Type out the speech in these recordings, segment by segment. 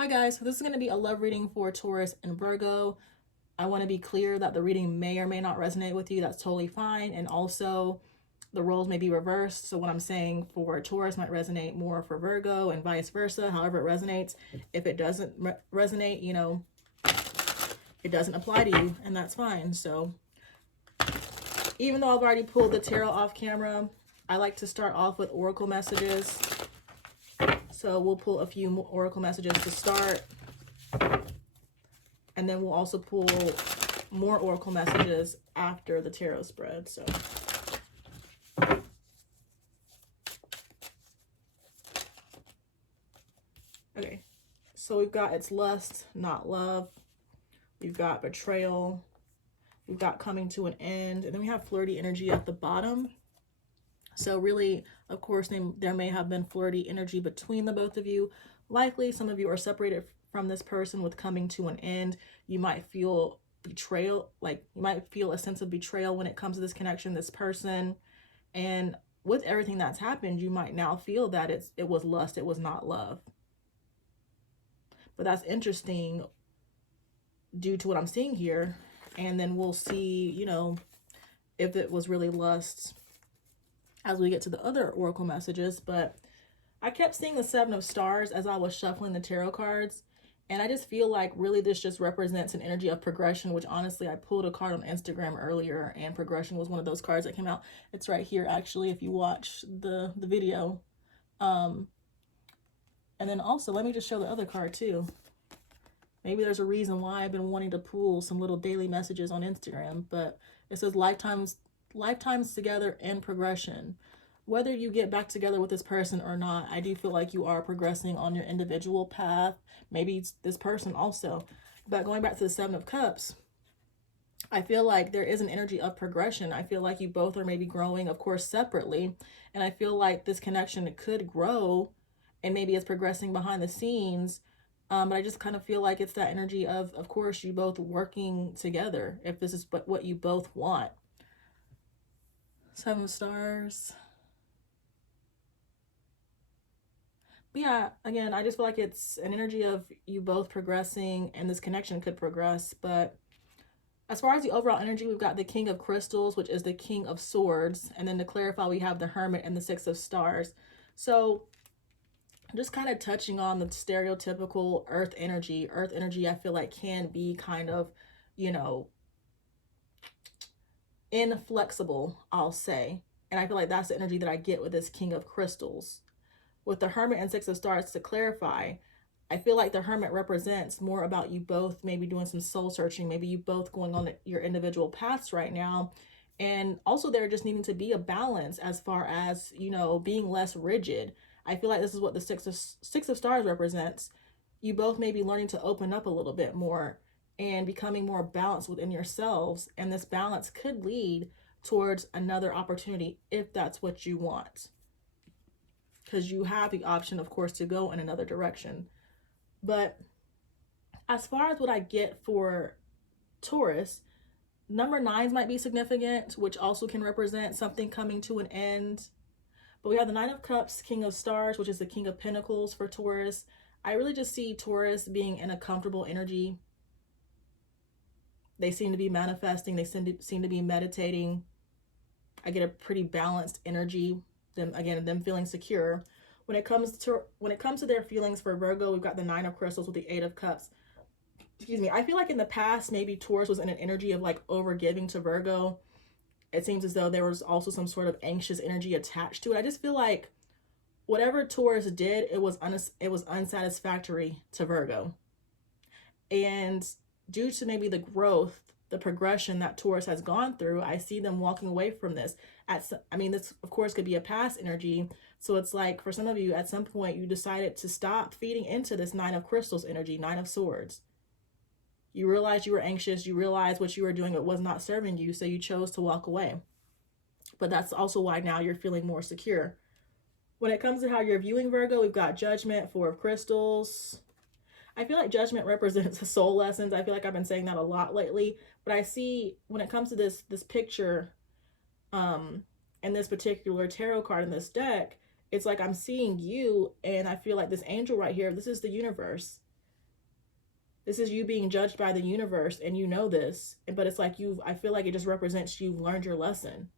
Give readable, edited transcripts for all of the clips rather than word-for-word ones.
Hi guys, so this is going to be a love reading for Taurus and Virgo. I want to be clear that the reading may or may not resonate with you. That's totally fine. And also the roles may be reversed. So what I'm saying for Taurus might resonate more for Virgo and vice versa, however it resonates. If it doesn't resonate, you know, it doesn't apply to you, and that's fine. So even though I've already pulled the tarot off camera, I like to start off with oracle messages. So we'll pull a few more oracle messages to start. And then we'll also pull more oracle messages after the tarot spread. So okay. So we've got it's lust, not love. We've got betrayal. We've got coming to an end. And then we have flirty energy at the bottom. So really, of course, there may have been flirty energy between the both of you. Likely, some of you are separated from this person with coming to an end. You might feel betrayal, like you might feel a sense of betrayal when it comes to this connection, this person. And with everything that's happened, you might now feel that it was lust, it was not love. But that's interesting due to what I'm seeing here. And then we'll see, you know, if it was really lust as we get to the other oracle messages. But I kept seeing the Seven of Stars as I was shuffling the tarot cards. And I just feel like really this just represents an energy of progression, which honestly, I pulled a card on Instagram earlier and progression was one of those cards that came out. It's right here, actually, if you watch the video. And then also, let me just show the other card too. Maybe there's a reason why I've been wanting to pull some little daily messages on Instagram, but it says lifetimes together and progression. Whether you get back together with this person or not, I do feel like you are progressing on your individual path. Maybe it's this person also. But going back to the Seven of Cups, I feel like there is an energy of progression. I feel like you both are maybe growing, of course, separately. And I feel like this connection could grow and maybe it's progressing behind the scenes. But I just kind of feel like it's that energy of course, you both working together if this is what you both want. Seven of Stars. But yeah, again, I just feel like it's an energy of you both progressing and this connection could progress. But as far as the overall energy, we've got the King of Crystals, which is the King of Swords. And then to clarify, we have the Hermit and the Six of Stars. So just kind of touching on the stereotypical earth energy. Earth energy, I feel like can be kind of, you know, inflexible, I'll say. And I feel like that's the energy that I get with this King of Crystals. With the Hermit and Six of Stars, to clarify, I feel like the Hermit represents more about you both maybe doing some soul searching, maybe you both going on your individual paths right now. And also there just needing to be a balance as far as, you know, being less rigid. I feel like this is what the Six of Stars represents. You both may be learning to open up a little bit more and becoming more balanced within yourselves. And this balance could lead towards another opportunity if that's what you want. Because you have the option, of course, to go in another direction. But as far as what I get for Taurus, number 9s might be significant, which also can represent something coming to an end. But we have the Nine of Cups, King of Stars, which is the King of Pentacles for Taurus. I really just see Taurus being in a comfortable energy. They seem to be manifesting. They seem to be meditating. I get a pretty balanced energy. Them feeling secure. When it comes to their feelings for Virgo, we've got the Nine of Crystals with the Eight of Cups. Excuse me. I feel like in the past, maybe Taurus was in an energy of like overgiving to Virgo. It seems as though there was also some sort of anxious energy attached to it. I just feel like whatever Taurus did, it was unsatisfactory to Virgo. And due to maybe the growth, the progression that Taurus has gone through, I see them walking away from this. This of course could be a past energy. So it's like for some of you, at some point, you decided to stop feeding into this Nine of Crystals energy, Nine of Swords. You realized you were anxious. You realized what you were doing, it was not serving you. So you chose to walk away. But that's also why now you're feeling more secure. When it comes to how you're viewing Virgo, we've got Judgment, Four of Crystals. I feel like Judgment represents soul lessons. I feel like I've been saying that a lot lately. But I see when it comes to this picture, and this particular tarot card in this deck, it's like I'm seeing you, and I feel like this angel right here, this is the universe. This is you being judged by the universe, and you know this, but it's like I feel like it just represents you've learned your lesson.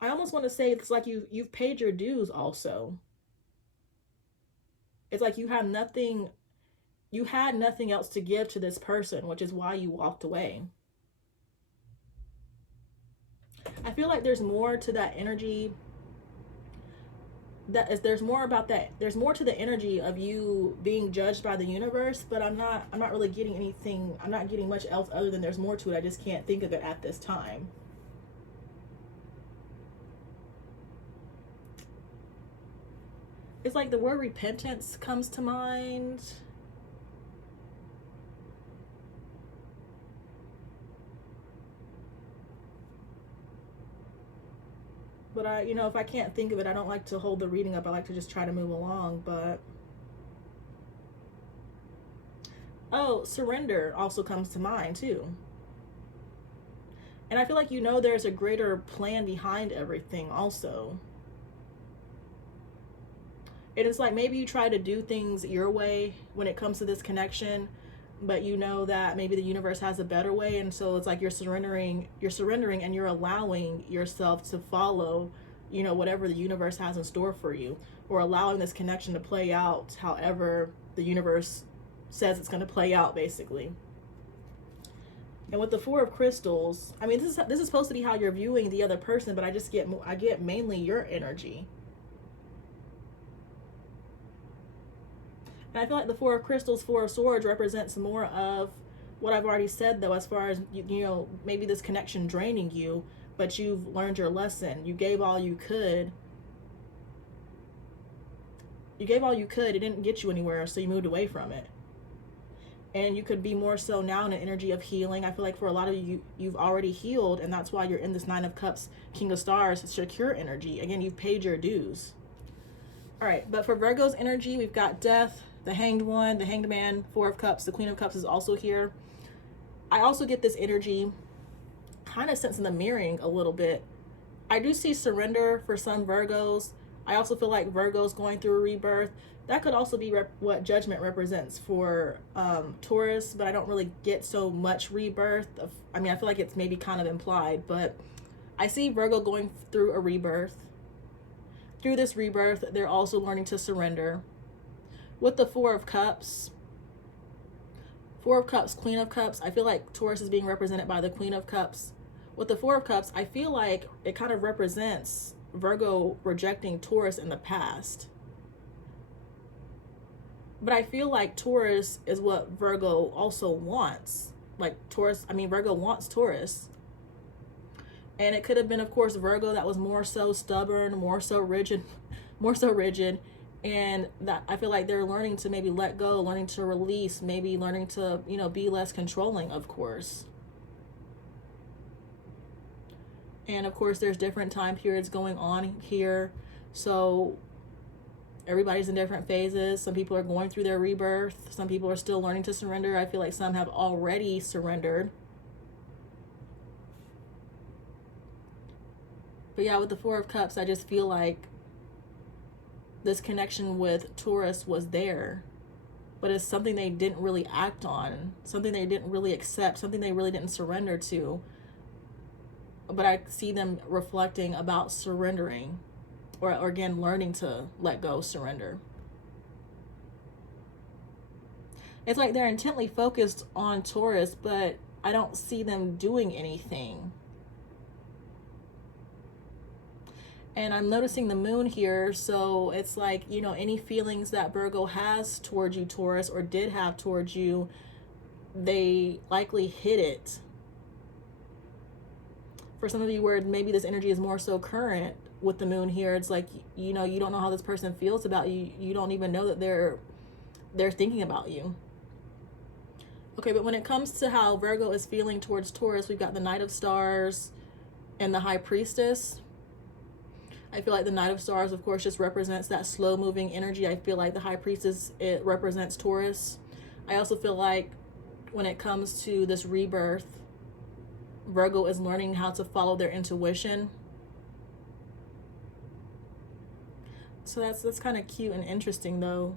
I almost want to say it's like you've paid your dues also. It's like you had nothing else to give to this person, which is why you walked away. I feel like there's more to that energy. There's more about that. There's more to the energy of you being judged by the universe, but I'm not really getting anything. I'm not getting much else other than there's more to it. I just can't think of it at this time. It's like the word repentance comes to mind. But if I can't think of it, I don't like to hold the reading up. I like to just try to move along. But oh, surrender also comes to mind too. And I feel like there's a greater plan behind everything also. It is like maybe you try to do things your way when it comes to this connection, but you know that maybe the universe has a better way, and so it's like you're surrendering and you're allowing yourself to follow, whatever the universe has in store for you, or allowing this connection to play out however the universe says it's going to play out, basically. And with the Four of Crystals, I mean, this is supposed to be how you're viewing the other person, but I get mainly your energy. And I feel like the Four of Crystals, Four of Swords represents more of what I've already said, though, as far as, maybe this connection draining you, but you've learned your lesson. You gave all you could. It didn't get you anywhere, so you moved away from it. And you could be more so now in an energy of healing. I feel like for a lot of you, you've already healed, and that's why you're in this Nine of Cups, King of Stars, secure energy. Again, you've paid your dues. All right, but for Virgo's energy, we've got Death, the Hanged One, the Hanged Man, Four of Cups, the Queen of Cups is also here. I also get this energy kind of sensing the mirroring a little bit. I do see surrender for some Virgos. I also feel like Virgo's going through a rebirth. That could also be what Judgment represents for Taurus, but I don't really get so much rebirth. I feel like it's maybe kind of implied, but I see Virgo going through a rebirth. Through this rebirth, they're also learning to surrender. With the Four of Cups, Queen of Cups, I feel like Taurus is being represented by the Queen of Cups. With the Four of Cups, I feel like it kind of represents Virgo rejecting Taurus in the past. But I feel like Taurus is what Virgo also wants. Virgo wants Taurus. And it could have been, of course, Virgo that was more so stubborn, more so rigid. And that I feel like they're learning to maybe let go, learning to release, maybe learning to, be less controlling, of course. And of course, there's different time periods going on here. So everybody's in different phases. Some people are going through their rebirth. Some people are still learning to surrender. I feel like some have already surrendered. But yeah, with the Four of Cups, I just feel like this connection with Taurus was there, but it's something they didn't really act on, something they didn't really accept, something they really didn't surrender to. But I see them reflecting about surrendering, or again, learning to let go, surrender. It's like they're intently focused on Taurus, but I don't see them doing anything. And I'm noticing the moon here, so it's like, any feelings that Virgo has towards you, Taurus, or did have towards you, they likely hid it. For some of you where maybe this energy is more so current with the moon here, it's like, you don't know how this person feels about you. You don't even know that they're thinking about you. Okay, but when it comes to how Virgo is feeling towards Taurus, we've got the Knight of Stars and the High Priestess. I feel like the Knight of Stars, of course, just represents that slow-moving energy. I feel like the High Priestess, it represents Taurus. I also feel like when it comes to this rebirth, Virgo is learning how to follow their intuition. So that's kind of cute and interesting though.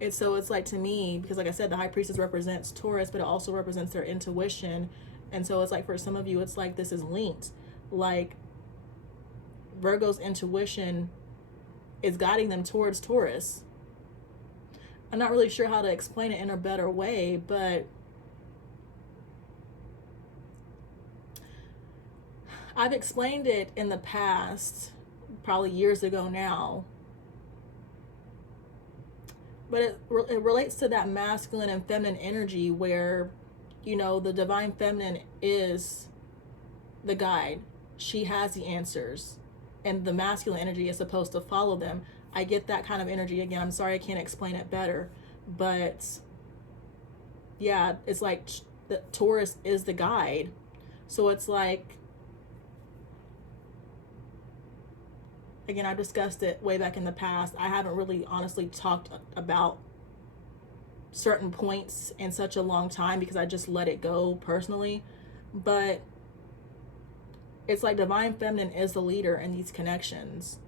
It's like, to me, because like I said, the high priestess represents Taurus, but it also represents their intuition. And so it's like, for some of you, it's like this is linked. Like Virgo's intuition is guiding them towards Taurus. I'm not really sure how to explain it in a better way, but I've explained it in the past, probably years ago now. But it relates to that masculine and feminine energy where, you know, the divine feminine is the guide. She has the answers. And the masculine energy is supposed to follow them. I get that kind of energy. Again, I'm sorry I can't explain it better. But yeah, it's like the Taurus is the guide. So it's like, again, I discussed it way back in the past. I haven't really honestly talked about certain points in such a long time because I just let it go personally. But it's like divine feminine is the leader in these connections.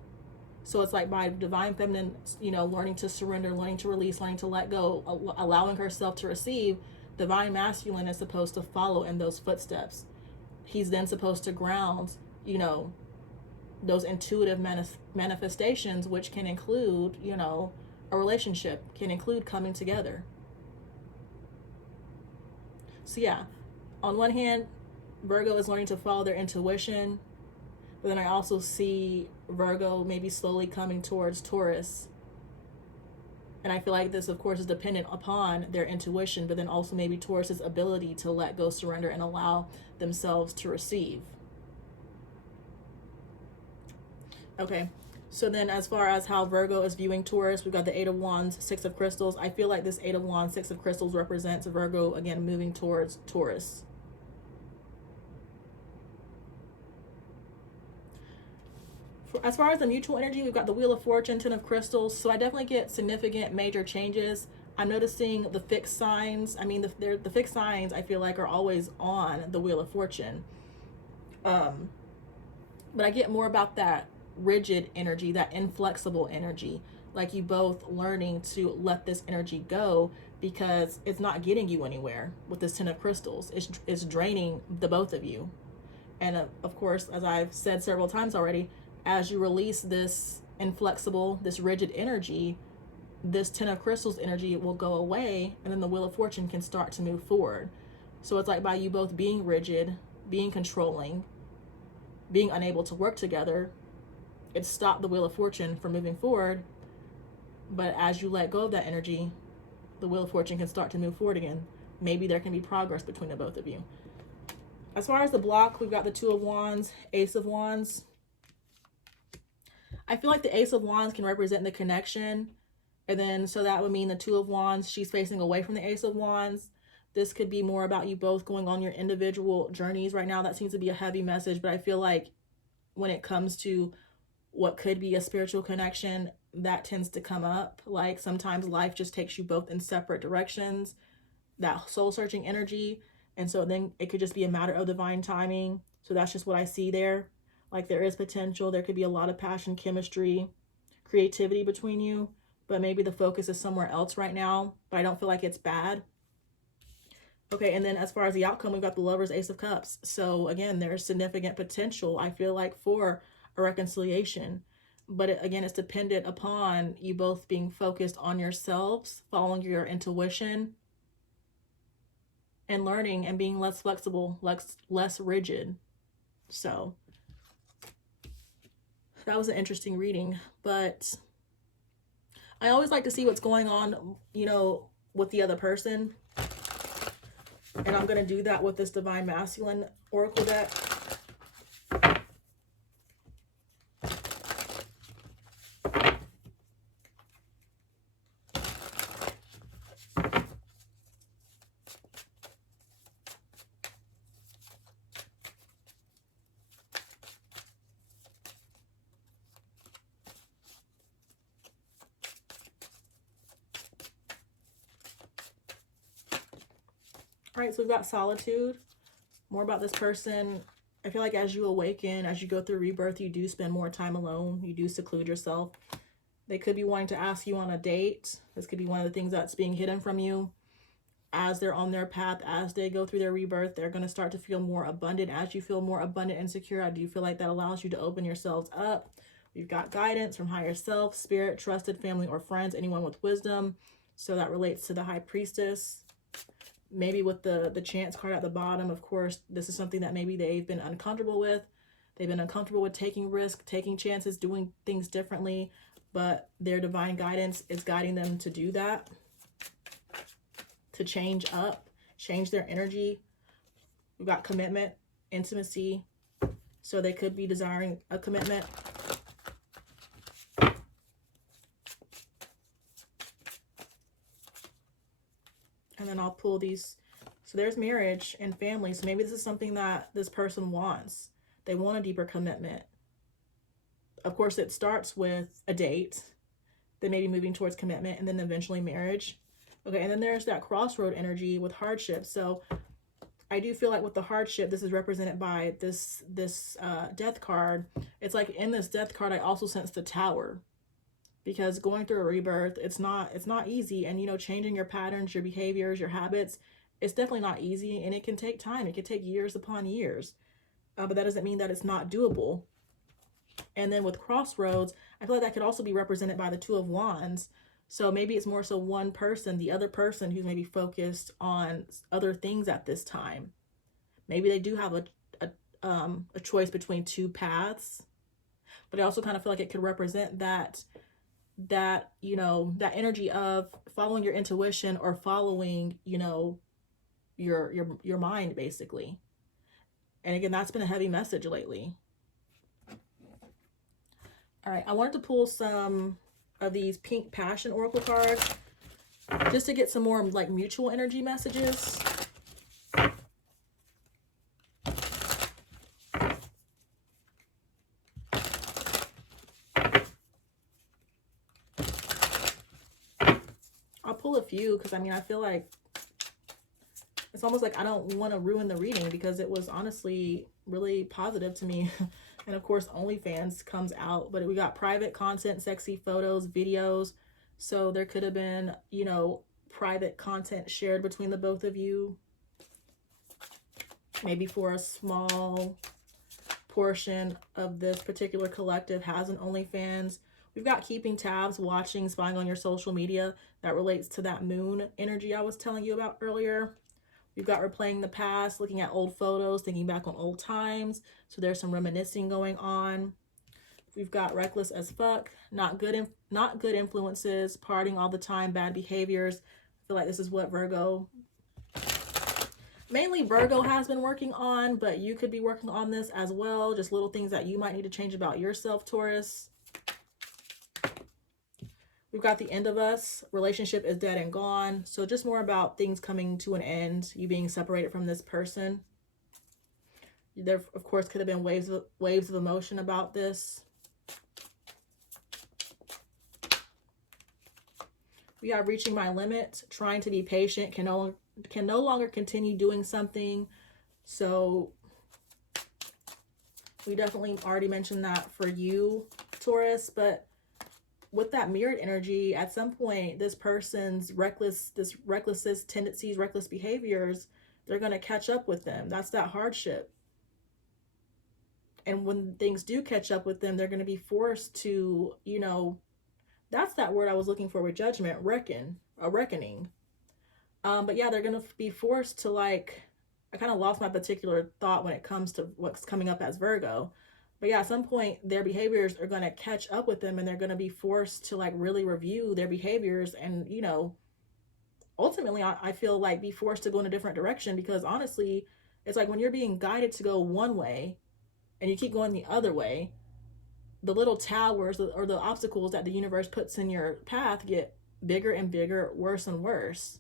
So it's like by divine feminine, you know, learning to surrender, learning to release, learning to let go, allowing herself to receive, divine masculine is supposed to follow in those footsteps. He's then supposed to ground, you know, those intuitive manifestations, which can include, you know, a relationship, can include coming together. So yeah, on one hand, Virgo is learning to follow their intuition, but then I also see Virgo maybe slowly coming towards Taurus. And I feel like this, of course, is dependent upon their intuition, but then also maybe Taurus's ability to let go, surrender, and allow themselves to receive. Okay, so then as far as how Virgo is viewing Taurus, we've got the Eight of Wands, Six of Crystals. I feel like this Eight of Wands, Six of Crystals represents Virgo, again, moving towards Taurus. As far as the mutual energy, we've got the Wheel of Fortune, Ten of Crystals. So I definitely get significant major changes. I'm noticing the fixed signs. I mean, the fixed signs I feel like are always on the Wheel of Fortune. But I get more about that rigid energy, that inflexible energy. Like you both learning to let this energy go because it's not getting you anywhere with this Ten of Crystals. It's draining the both of you. And of course, as I've said several times already, as you release this inflexible, this rigid energy, this Ten of Crystals energy will go away, and then the Wheel of Fortune can start to move forward. So it's like by you both being rigid, being controlling, being unable to work together, it stopped the Wheel of Fortune from moving forward. But as you let go of that energy, the Wheel of Fortune can start to move forward again. Maybe there can be progress between the both of you. As far as the block, we've got the Two of Wands, Ace of Wands. I feel like the Ace of Wands can represent the connection. And then, so that would mean the Two of Wands, she's facing away from the Ace of Wands. This could be more about you both going on your individual journeys right now. That seems to be a heavy message, but I feel like when it comes to what could be a spiritual connection, that tends to come up. Like sometimes life just takes you both in separate directions, that soul searching energy. And so then it could just be a matter of divine timing. So that's just what I see there. Like there is potential. There could be a lot of passion, chemistry, creativity between you, but maybe the focus is somewhere else right now, but I don't feel like it's bad. Okay, and then as far as the outcome, we've got the Lovers, Ace of Cups. So again, there's significant potential, I feel like, for a reconciliation. But again, it's dependent upon you both being focused on yourselves, following your intuition, and learning and being less flexible, less rigid. So that was an interesting reading, but I always like to see what's going on, you know, with the other person. And I'm going to do that with this Divine Masculine Oracle deck. All right, so we've got solitude, more about this person I feel like as you awaken, as you go through rebirth, you do spend more time alone. You do seclude yourself. They could be wanting to ask you on a date. This could be one of the things that's being hidden from you. As they're on their path, as they go through their rebirth, they're going to start to feel more abundant. As you feel more abundant and secure, I do feel like that allows you to open yourselves up. We've got guidance from higher self, spirit, trusted family or friends, anyone with wisdom. So that relates to the High Priestess. Maybe with the Chance card at the bottom, of course, this is something that maybe they've been uncomfortable with. They've been uncomfortable with taking risks, taking chances, doing things differently, but their divine guidance is guiding them to do that, to change up, change their energy. We've got commitment, intimacy. So they could be desiring a commitment. And then I'll pull these. So there's marriage and family. So maybe this is something that this person wants. They want a deeper commitment. Of course, it starts with a date. Then maybe moving towards commitment and then eventually marriage. Okay, and then there's that crossroad energy with hardship. So I do feel like with the hardship, this is represented by this death card. It's like in this death card, I also sense the Tower. Because going through a rebirth, it's not easy. And, you know, changing your patterns, your behaviors, your habits, it's definitely not easy. And it can take time. It can take years upon years. But that doesn't mean that it's not doable. And then with crossroads, I feel like that could also be represented by the Two of Wands. So maybe it's more so one person, the other person who's maybe focused on other things at this time. Maybe they do have a choice between two paths. But I also kind of feel like it could represent that you know, that energy of following your intuition or following, you know, your mind basically. And again, that's been a heavy message lately. All right, I wanted to pull some of these pink passion oracle cards just to get some more like mutual energy messages. I'll pull a few because I mean, I feel like it's almost like I don't want to ruin the reading because it was honestly really positive to me. And of course, OnlyFans comes out, but we got private content, sexy photos, videos. So there could have been, you know, private content shared between the both of you. Maybe for a small portion of this particular collective has an OnlyFans. We've got keeping tabs, watching, spying on your social media. That relates to that moon energy I was telling you about earlier. We've got replaying the past, looking at old photos, thinking back on old times. So there's some reminiscing going on. We've got reckless as fuck, not good influences, partying all the time, bad behaviors. I feel like this is what Virgo, mainly Virgo, has been working on, but you could be working on this as well. Just little things that you might need to change about yourself, Taurus. We've got the end of us. Relationship is dead and gone. So just more about things coming to an end. You being separated from this person. There, of course, could have been waves of emotion about this. We have reaching my limit. Trying to be patient. Can no longer continue doing something. So we definitely already mentioned that for you, Taurus. But with that mirrored energy, at some point, this person's reckless tendencies, reckless behaviors, they're going to catch up with them. That's that hardship. And when things do catch up with them, they're going to be forced to, you know, that's that word I was looking for with judgment, a reckoning. But yeah, they're going to be forced to, like, I kind of lost my particular thought when it comes to what's coming up as Virgo. But yeah, at some point, their behaviors are going to catch up with them and they're going to be forced to, like, really review their behaviors and, you know, ultimately, I feel like be forced to go in a different direction because honestly, it's like when you're being guided to go one way and you keep going the other way, the little towers or the obstacles that the universe puts in your path get bigger and bigger, worse and worse.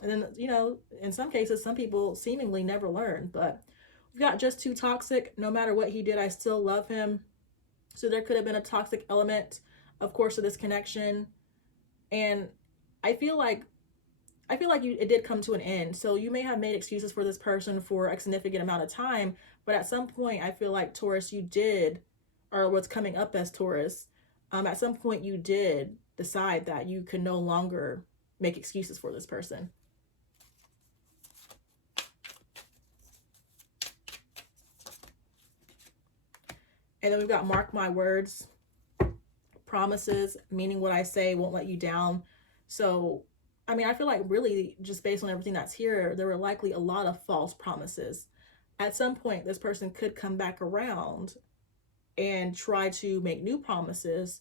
And then, you know, in some cases, some people seemingly never learn, but we've got just too toxic. No matter what he did, I still love him. So there could have been a toxic element, of course, to this connection. And I feel like it did come to an end. So you may have made excuses for this person for a significant amount of time, But at some point, I feel like Taurus, you did, or what's coming up as Taurus, at some point you did decide that you could no longer make excuses for this person. And then we've got mark my words, promises, meaning what I say, won't let you down. So, I mean, I feel like really just based on everything that's here, there were likely a lot of false promises. At some point, this person could come back around and try to make new promises,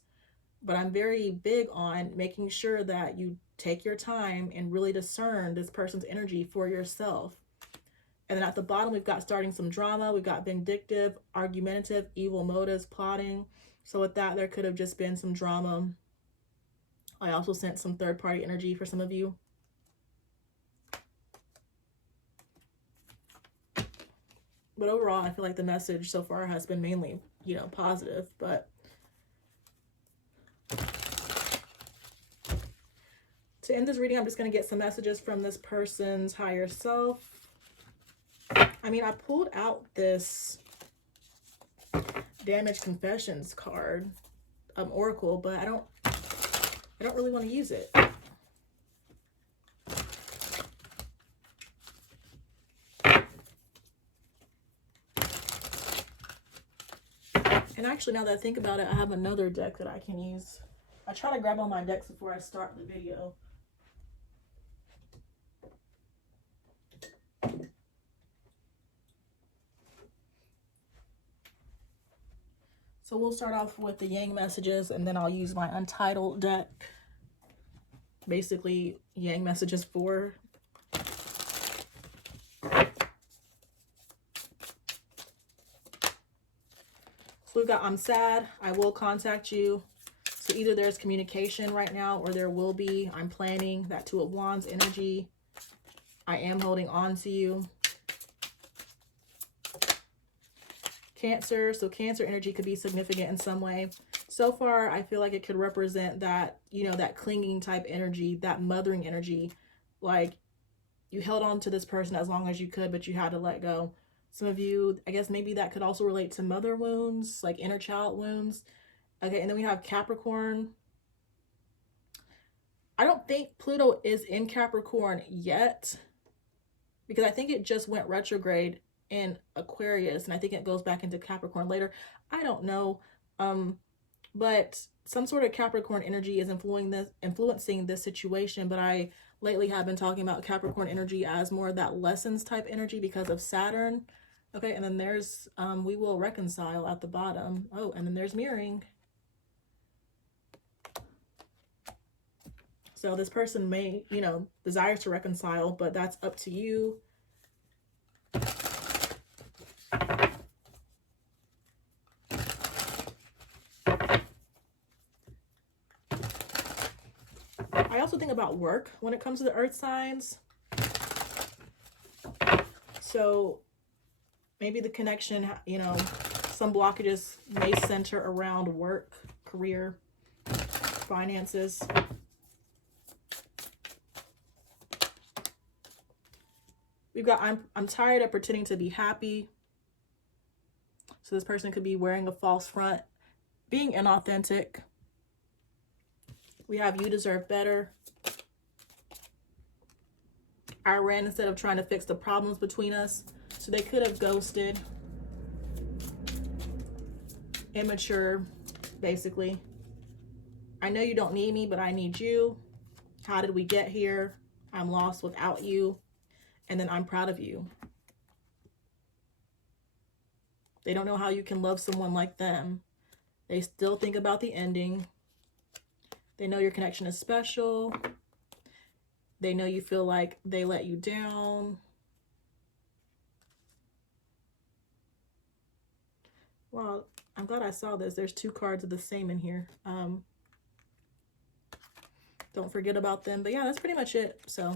but I'm very big on making sure that you take your time and really discern this person's energy for yourself. And then at the bottom, we've got starting some drama. We've got vindictive, argumentative, evil motives, plotting. So with that, there could have just been some drama. I also sent some third-party energy for some of you. But overall, I feel like the message so far has been mainly, you know, positive. But to end this reading, I'm just going to get some messages from this person's higher self. I mean, I pulled out this Damage Confessions card, Oracle, but I don't really want to use it. And actually, now that I think about it, I have another deck that I can use. I try to grab all my decks before I start the video. So we'll start off with the Yang messages, and then I'll use my Untitled deck. Basically, Yang messages 4. So we've got, I'm sad, I will contact you. So either there's communication right now, or there will be, I'm planning, that Two of Wands energy. I am holding on to you. Cancer, so Cancer energy could be significant in some way. So far, I feel like it could represent that, you know, that clinging type energy, that mothering energy. Like, you held on to this person as long as you could, but you had to let go. Some of you, I guess maybe that could also relate to mother wounds, like inner child wounds. Okay, and then we have Capricorn. I don't think Pluto is in Capricorn yet, because I think it just went retrograde in Aquarius, and I think it goes back into Capricorn later. I don't know, but some sort of Capricorn energy is influencing this situation. But I lately have been talking about Capricorn energy as more of that lessons type energy because of Saturn. Okay, and then there's we will reconcile at the bottom. Oh, and then there's mirroring. So this person may, you know, desires to reconcile, but that's up to you. I also think about work when it comes to the earth signs. So maybe the connection, you know, some blockages may center around work, career, finances. We've got, I'm tired of pretending to be happy. So this person could be wearing a false front, being inauthentic. We have you deserve better. I ran instead of trying to fix the problems between us. So they could have ghosted. Immature, basically. I know you don't need me, but I need you. How did we get here? I'm lost without you. And then I'm proud of you. They don't know how you can love someone like them. They still think about the ending. They know your connection is special. They know you feel like they let you down. Well, I'm glad I saw this. There's 2 cards of the same in here. Don't forget about them. But yeah, that's pretty much it. So